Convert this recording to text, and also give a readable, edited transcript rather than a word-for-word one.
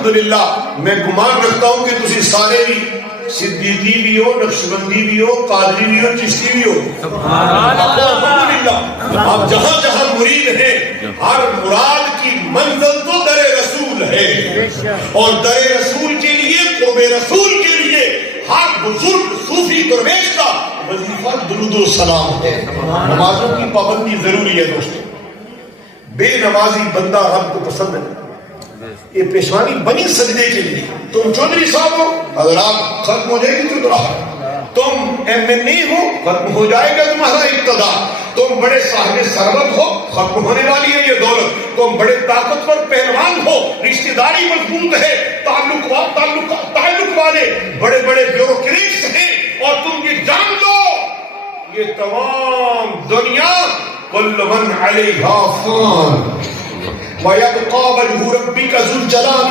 الحمدللہ میں گمان رکھتا ہوں کہ تسی سارے بھی صدیقی بھی ہو، نقشبندی بھی ہو، قادری بھی ہو، چشتی بھی ہو. الحمدللہ آپ جہاں جہاں مرید ہیں ہر مراد کی منزل تو در رسول ہے، اور در رسول کے لیے قرب رسول کے لیے ہر بزرگ صوفی درویش کا وظیفہ درود و سلام ہے. نمازوں کی پابندی ضروری ہے دوستو. بے نمازی بندہ رب کو پسند ہے. یہ پیشوانی بنی سجدے کے لیے. تم چودھری صاحب ہو، حضرات ختم ہو جائے گی تو دعا. تم ایم این اے ہو، ختم ہو جائے گا تمہارا اقتدار. تم بڑے صاحب ثروت ہو، ختم ہونے والی ہے یہ دولت. تم بڑے طاقتور پہلوان ہو، رشتہ داری مضبوط ہے، تعلق والے بڑے بڑے بیوروکریٹس ہیں، اور تم یہ جان لو یہ تمام دنیا کل من علیہا فان وَيَبْقَى وَجْهُ رَبِّكَ ذُو الْجَلَالِ